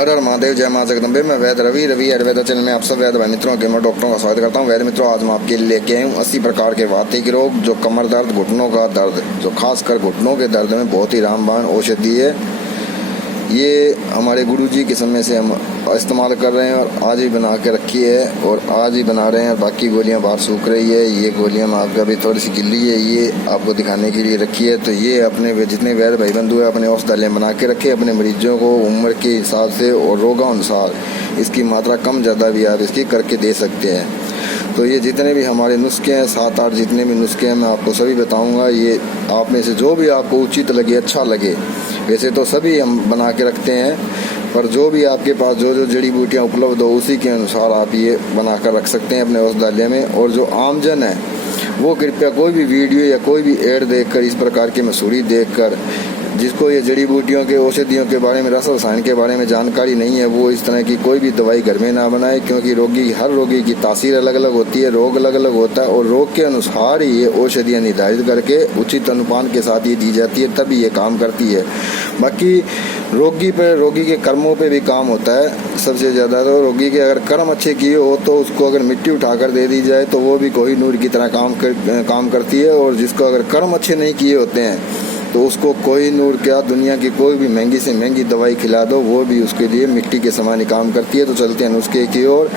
हर हर महादेव, जय मां जगदम्बे। मैं वैद्य रवि आयुर्वेदा चैनल में आप सब वैद्य भाई मित्रों के मैं डॉक्टरों का स्वागत करता हूं। वैद्य मित्रों, आज मैं आपके लिए लेके आया हूँ 80 प्रकार के वातिक रोग, जो कमर दर्द, घुटनों का दर्द, जो खासकर घुटनों के दर्द में बहुत ही रामबाण औषधि है। ये हमारे गुरुजी के समय से हम इस्तेमाल कर रहे हैं और आज ही बना के रखी है और आज ही बना रहे हैं। बाकी गोलियां बाहर सूख रही है। ये गोलियां मैं आपका अभी थोड़ी सी गिल्ली है, ये आपको दिखाने के लिए रखी है। तो ये अपने जितने वैद्य भाई बंधु है अपने औषधालय बना के रखे अपने मरीजों को उम्र के हिसाब से और रोगानुसार इसकी मात्रा कम ज़्यादा भी आप इसकी करके दे सकते हैं। तो ये जितने भी हमारे नुस्खे हैं, 7-8 जितने भी नुस्खे हैं, मैं आपको सभी बताऊंगा। ये आप में से जो भी आपको उचित लगे, अच्छा लगे, वैसे तो सभी हम बना के रखते हैं, पर जो भी आपके पास जो जड़ी बूटियाँ उपलब्ध हो उसी के अनुसार आप ये बना कर रख सकते हैं अपने औषधालय में। और जो आमजन है वो कृपया कोई भी वीडियो या कोई भी एड देखकर, इस प्रकार की मसूरी देखकर, जिसको ये जड़ी बूटियों के औषधियों के बारे में, रस रसायन के बारे में जानकारी नहीं है, वो इस तरह की कोई भी दवाई घर में ना बनाए। क्योंकि हर रोगी की तासीर अलग अलग होती है, रोग अलग अलग होता है और रोग के अनुसार ही ये औषधियाँ निर्धारित करके उचित अनुपान के साथ ये दी जाती है, तभी ये काम करती है। बाकी रोगी के कर्मों पे भी काम होता है सबसे ज़्यादा। तो रोगी के अगर कर्म अच्छे किए हो तो उसको अगर मिट्टी उठाकर दे दी जाए तो वो भी कोई नूर की तरह काम करती है। और जिसको अगर कर्म अच्छे नहीं किए होते हैं तो उसको कोई नूर क्या, दुनिया की कोई भी महंगी से महंगी दवाई खिला दो वो भी उसके लिए मिट्टी के समान ही काम करती है। तो चलते हैं नुस्खे की ओर।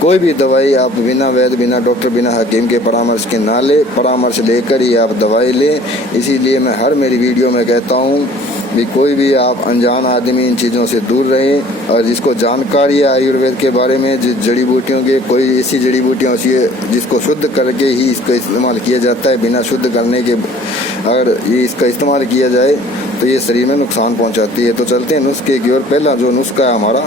कोई भी दवाई आप बिना वैद्य, बिना डॉक्टर, बिना हकीम के परामर्श के ना ले, परामर्श लेकर ही आप दवाई लें। इसीलिए मैं हर मेरी वीडियो में कहता हूँ भी कोई भी आप अनजान आदमी इन चीज़ों से दूर रहें। और जिसको जानकारी है आयुर्वेद के बारे में, जिस जड़ी बूटियों के, कोई ऐसी जड़ी बूटियाँ होती है जिसको शुद्ध करके ही इसका इस्तेमाल किया जाता है, बिना शुद्ध करने के अगर ये इसका इस्तेमाल किया जाए तो ये शरीर में नुकसान पहुंचाती है। तो चलते हैं नुस्खे की ओर। पहला जो नुस्खा है हमारा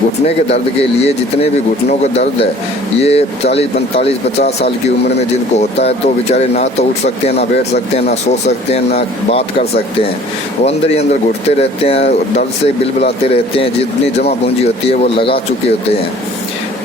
घुटने के दर्द के लिए, जितने भी घुटनों का दर्द है, ये 40, 45, 50 साल की उम्र में जिनको होता है तो बेचारे ना तो उठ सकते हैं, ना बैठ सकते हैं, ना सो सकते हैं, ना बात कर सकते हैं। वो अंदर ही अंदर घुटते रहते हैं, दर्द से बिलबिलाते रहते हैं, जितनी जमा पूंजी होती है वो लगा चुके होते हैं।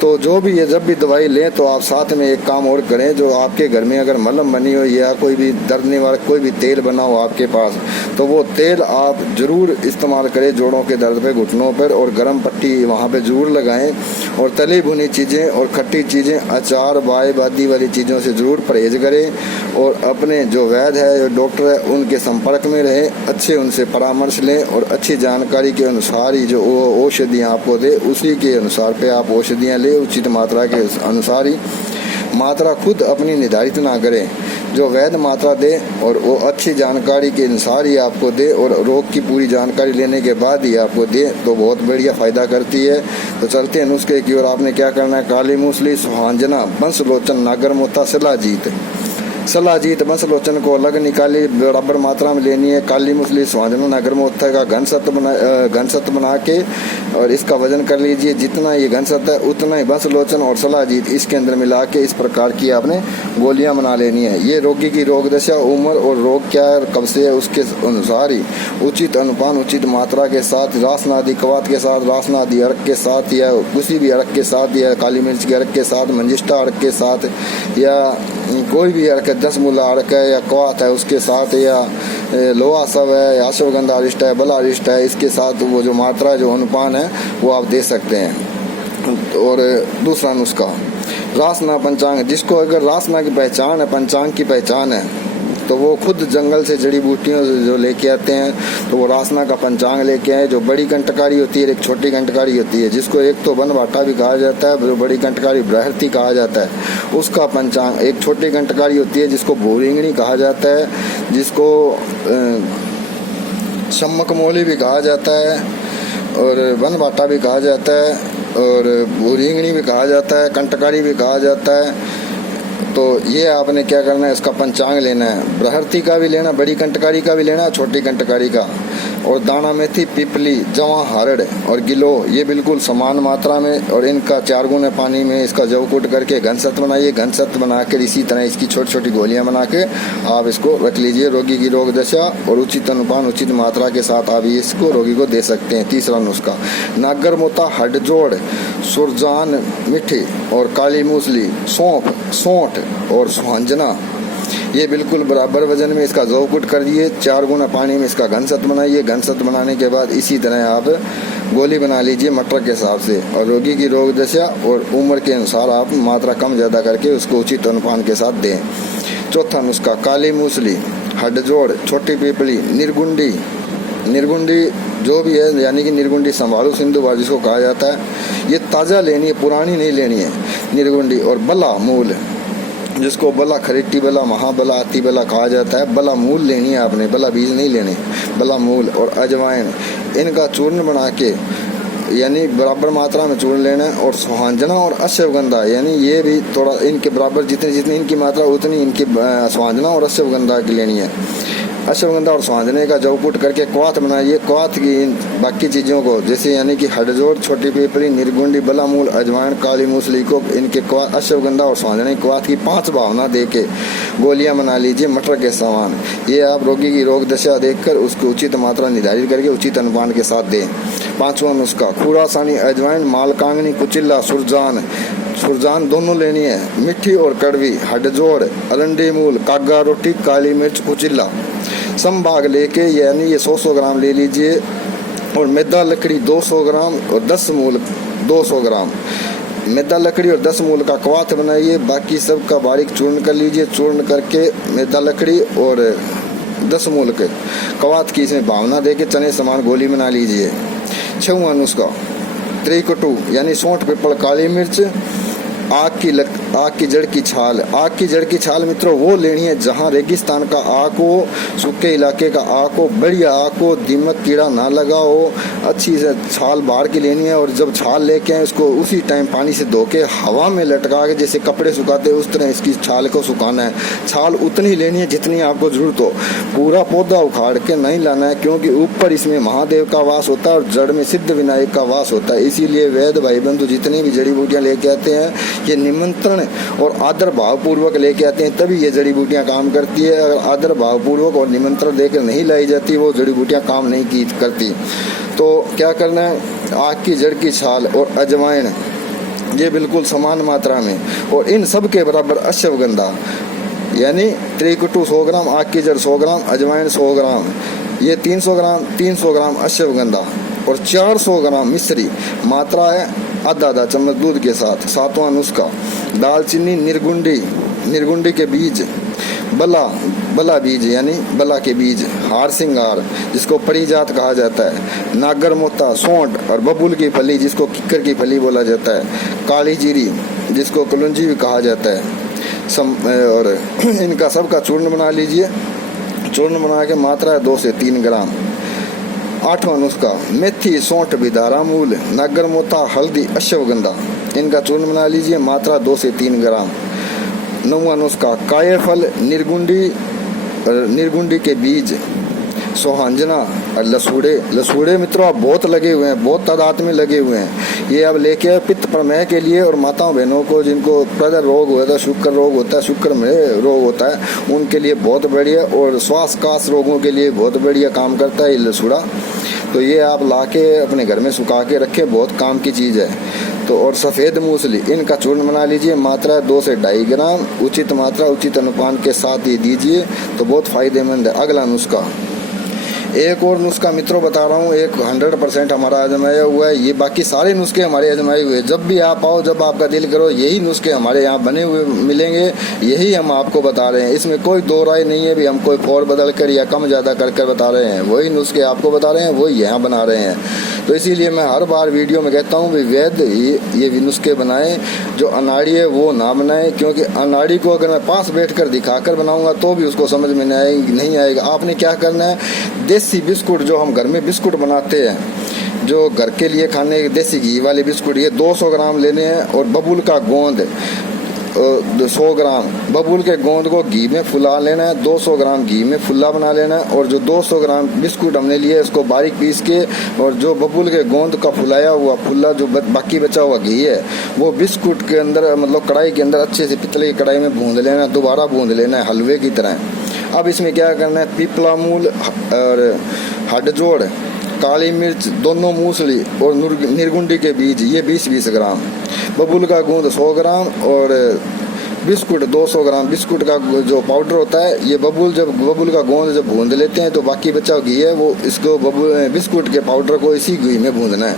तो जो भी ये जब भी दवाई लें तो आप साथ में एक काम और करें, जो आपके घर में अगर मलहम बनी हो या कोई भी दर्द निवारक कोई भी तेल बना हो आपके पास, तो वो तेल आप जरूर इस्तेमाल करें जोड़ों के दर्द पे, घुटनों पर, और गर्म पट्टी वहाँ पे जरूर लगाएं। और तली भुनी चीज़ें और खट्टी चीज़ें, अचार, बाय बादी वाली चीज़ों से ज़रूर परहेज करें। और अपने जो वैद्य है, जो डॉक्टर है, उनके संपर्क में रहें, अच्छे उनसे परामर्श लें और अच्छी जानकारी के अनुसार ही जो औषधियाँ आपको दे उसी के अनुसार पे आप औषधियाँ लें, उचित मात्रा के अनुसार ही। मात्रा खुद अपनी निर्धारित ना करें, जो वैद्य मात्रा दे और वो अच्छी जानकारी के अनुसार ही आपको दे और रोग की पूरी जानकारी लेने के बाद ही आपको दे, तो बहुत बढ़िया फ़ायदा करती है। तो चलते हैं नुस्खे की ओर। आपने क्या करना है, काली मूसली, सुहांजना, बंसलोचन, नागरमोता, सलाजीत, बंसलोचन को अलग निकाली, बराबर मात्रा में लेनी है। काली मूसली, सुहांजना, नागरमोता का घन सत्व बना के और इसका वजन कर लीजिए। जितना ये घन सत्व है उतना ही बंसलोचन और सलाजीत इसके अंदर मिला के इस प्रकार की आपने गोलियां बना लेनी है। ये रोगी की रोग दशा, उम्र और रोग क्या है, कब से है, उसके अनुसार ही उचित अनुपान, उचित मात्रा के साथ, रासनादी कवात के साथ, रासनादी अर्क के साथ, या किसी भी अर्क के साथ, या काली मिर्च के अर्क के साथ, मंजिष्ठा अर्क के साथ, या कोई भी अर्क है, 10 मूला अर्क है या कवात है उसके साथ, या लोहा सब है, या अश्वगंधा अरिष्ट है, बला अरिष्ट है, इसके साथ वो जो मात्रा, जो अनुपान है वो आप दे सकते हैं। और दूसरा नुस्खा रासना पंचांग, जिसको अगर रासना की पहचान है, पंचांग की पहचान है, तो वो खुद जंगल से जड़ी बूटियों जो लेके आते हैं, तो वो रासना का पंचांग लेके आए। जो बड़ी कंटकारी होती है, एक छोटी कंटकारी होती है, जिसको एक तो बनवाटा भी कहा जाता है, जो बड़ी कंटकारी बृहर्थी कहा जाता है, उसका पंचांग। एक छोटी कंटकारी होती है जिसको भूरिंगणी कहा जाता है, जिसको शम्मक मोली भी कहा जाता है, और बनवाटा भी कहा जाता है, और भूरिंगणी भी कहा जाता है, कंटकारी भी कहा जाता है। तो ये आपने क्या करना है, इसका पंचांग लेना है। बृहर्थी का भी लेना, बड़ी कंटकारी का भी लेना, छोटी कंटकारी का। और दाना मेथी, पिपली, जवा, हरड़ और गिलो, ये बिल्कुल समान मात्रा में, और इनका 4 गुने पानी में इसका जव कूट करके घनसत बनाइए। घनसत बनाकर इसी तरह इसकी छोटी छोटी गोलियां बना के आप इसको रख लीजिए। रोगी की रोग दशा और उचित अनुपान, उचित मात्रा के साथ आप इसको रोगी को दे सकते हैं। तीसरा नुस्खा नागरमोता, हड्डजोड़, सुरजान, मिठी और काली मूसली, सौंठ और सुहांजना, ये बिल्कुल बराबर वजन में इसका जौकुट करिए, 4 गुना पानी में इसका घनसत बनाइए। घनसत बनाने के बाद इसी तरह आप गोली बना लीजिए मटर के हिसाब से, और रोगी की रोग दशा और उम्र के अनुसार आप मात्रा कम ज़्यादा करके उसको उचित अनुपान के साथ दें। चौथा नुस्खा, काली मूसली, हड्डजोड़, छोटी पीपली, निर्गुंडी, निर्गुंडी जो भी है यानी कि निर्गुंडी संभालू सिंधुवार जिसको कहा जाता है, ये ताज़ा लेनी है, पुरानी नहीं लेनी है निर्गुंडी। और बला मूल जिसको बला खरीटी बला, महाबला, अति बला कहा जाता है, बला मूल लेनी है आपने, बला बीज नहीं लेने, बला मूल और अजवाइन, इनका चूर्ण बना के यानी बराबर मात्रा में चूर्ण लेना है। और सुहांजना और अश्वगंधा यानी ये भी थोड़ा इनके बराबर, जितनी जितनी इनकी मात्रा उतनी इनकी सुहांजना और अश्वगंधा की लेनी है। अश्वगंधा और सुहांजने का जौकुट करके क्वाथ बनाइए। क्वाथ की इन बाकी चीज़ों को जैसे यानी कि हड्डजोड़, छोटी पीपली, निर्गुंडी, बलामूल, अजवाइन, काली मूसली को इनके क्वाथ, अश्वगंधा और सुहांजने क्वाथ की 5 भावना दे के गोलियां बना लीजिए मटर के समान। ये आप रोगी की रोग दशा देखकर उसको उचित मात्रा निर्धारित करके उचित अनुपान के साथ दें। 5वां नुस्खा, खुरासानी, अजवाइन, मालकांगनी, कुचिल्ला, सुरजान, सुरजान दोनों लेनी है, मीठी और कड़वी, हड्डजोड़, अरंडी मूल, कागा रोटी, काली मिर्च, कुचिल्ला समभाग लेके यानी ये 100 ग्राम ले लीजिए। और मैदा लकड़ी 200 ग्राम और 10 मूल 200 ग्राम मैदा लकड़ी और 10 मूल का क्वाथ बनाइए। बाकी सब का बारीक चूर्ण कर लीजिए। चूर्ण करके मैदा लकड़ी और 10 मूल के क्वाथ की इसमें भावना देके चने समान गोली बना लीजिए। 6वां नुस्खा, त्रिकटू यानी सौंठ, पीपल, काली मिर्च, आग की जड़ की छाल। आग की जड़ की छाल मित्रों वो लेनी है जहाँ रेगिस्तान का आग हो, सूखे इलाके का आग हो, बढ़िया आग हो, दीमक कीड़ा ना लगा हो, अच्छी से छाल बाहर की लेनी है। और जब छाल लेके आए उसको उसी टाइम पानी से धो के हवा में लटका के जैसे कपड़े सुखाते हैं उस तरह इसकी छाल को सुखाना है। छाल उतनी लेनी है जितनी आपको जरूरत हो, पूरा पौधा उखाड़ के नहीं लाना है, क्योंकि ऊपर इसमें महादेव का वास होता है और जड़ में सिद्ध विनायक का वास होता है। इसीलिए वैद्य भाई बंधु जितनी भी जड़ी बूटियाँ लेके आते हैं ये निमंत्रण और आदर भाव पूर्वक लेके आते हैं, तभी ये जड़ी बूटियां काम करती है। अगर आदर भाव पूर्वक और निमंत्रण देकर नहीं लाई जाती वो जड़ी बूटियां काम नहीं करती। तो क्या करना है, आग की जड़ की छाल और अजवाइन ये बिल्कुल समान मात्रा में, और इन सब के बराबर अश्वगंधा यानी त्रिकटू 100 ग्राम, आग की जड़ 100 ग्राम, अजवाइन 100 ग्राम, ये 300 ग्राम अश्वगंधा और 400 ग्राम मिश्री, मात्रा है आधा चम्मच दूध के साथ। 7वां नुस्खा, दालचीनी, निर्गुंडी के बीज, बला बीज यानी बला के बीज, हार सिंगार जिसको परिजात कहा जाता है, नागर मोता, सौंठ और बबूल की फली जिसको किक्कर की फली बोला जाता है, काली जीरी जिसको कलुंजी भी कहा जाता है, और इनका सबका चूर्ण बना लीजिए। चूर्ण बना के मात्रा है 2 से 3 ग्राम। 8वां नुस्खा, मेथी, सौंठ, बिदारा मूल, नागर मोता, हल्दी, अश्वगंधा इनका चूर्ण बना लीजिए, मात्रा 2 से 3 ग्राम। 9वां नुस्खा, कायफल, निर्गुंडी के बीज, सुहांजना और लसूड़े मित्रों आप बहुत लगे हुए हैं, बहुत तादाद में लगे हुए हैं। ये अब लेके पित्त प्रमेह के लिए और माताओं बहनों को जिनको प्रदर रोग होता है, शुक्र रोग होता है, शुक्र में रोग होता है, उनके लिए बहुत बढ़िया, और श्वास कास रोगों के लिए बहुत बढ़िया काम करता है ये लसूड़ा। तो ये आप लाके अपने घर में सुखा के रखें, बहुत काम की चीज़ है। तो और सफ़ेद मूसली इनका चूर्ण बना लीजिए, मात्रा 2 से 2.5 ग्राम, उचित मात्रा उचित अनुपान के साथ ही दीजिए तो बहुत फायदेमंद है। अगला नुस्खा, एक और नुस्खा मित्रों बता रहा हूँ, एक 100% हमारा आजमाया हुआ है। ये बाकी सारे नुस्खे हमारे आजमाए हुए, जब भी आप आओ, जब आपका दिल करो, यही नुस्खे हमारे यहाँ बने हुए मिलेंगे, यही हम आपको बता रहे हैं। इसमें कोई दो राय नहीं है भी हम कोई फोड़ बदल कर या कम ज़्यादा कर बता रहे हैं, वही नुस्खे आपको बता रहे हैं, वही यहाँ बना रहे हैं। तो इसीलिए मैं हर बार वीडियो में कहता हूँ भी वैद्य ये नुस्खे बनाएं, जो अनाड़ी है वो ना बनाएं, क्योंकि अनाड़ी को अगर मैं पास बैठ कर दिखा कर बनाऊँगा तो भी उसको समझ में नहीं आएगा। आपने क्या करना है, देसी बिस्कुट जो हम घर में बिस्कुट बनाते हैं, जो घर के लिए खाने देसी घी वाले बिस्कुट, ये 200 ग्राम लेने हैं। और बबूल का गोंद 100 ग्राम, बबूल के गोंद को घी में फुला लेना है, 200 ग्राम घी में फुल्ला बना लेना है। और जो 200 ग्राम बिस्कुट हमने लिए इसको बारीक पीस के, और जो बबूल के गोंद का फुलाया हुआ फुल्ला जो बाकी बचा हुआ घी है वो बिस्कुट के अंदर मतलब कढ़ाई के अंदर अच्छे से पितले की कढ़ाई में भूंद लेना है, दोबारा भूंद लेना है हलवे की तरह। अब इसमें क्या करना है, पीपला मूल और हड्डजोड़, काली मिर्च, दोनों मूसली और निर्गुंडी के बीज ये 20-20 ग्राम, बबूल का गोंद 100 ग्राम और बिस्कुट 200 ग्राम बिस्कुट का जो पाउडर होता है, ये बबूल का गोंद जब भून लेते हैं तो बाकी बचा घी है वो इसको बिस्कुट के पाउडर को इसी घी में भूनना है।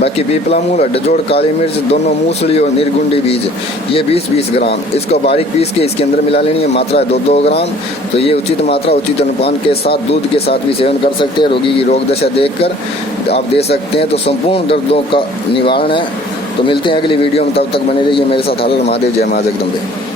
बाकी पीपला मूल, हड्डजोड़, काली मिर्च, दोनों मूसली और निर्गुंडी बीज, ये 20-20 ग्राम, इसको बारीक पीस के इसके अंदर मिला लेनी है। मात्रा है 2-2 ग्राम। तो ये उचित मात्रा उचित अनुपान के साथ दूध के साथ भी सेवन कर सकते हैं। रोगी की रोग दशा देखकर आप दे सकते हैं। तो संपूर्ण दर्दों का निवारण है। तो मिलते हैं अगली वीडियो में, तब तक बने रहिए मेरे साथ। हर हर महादेव, जय मां जगदम्बे।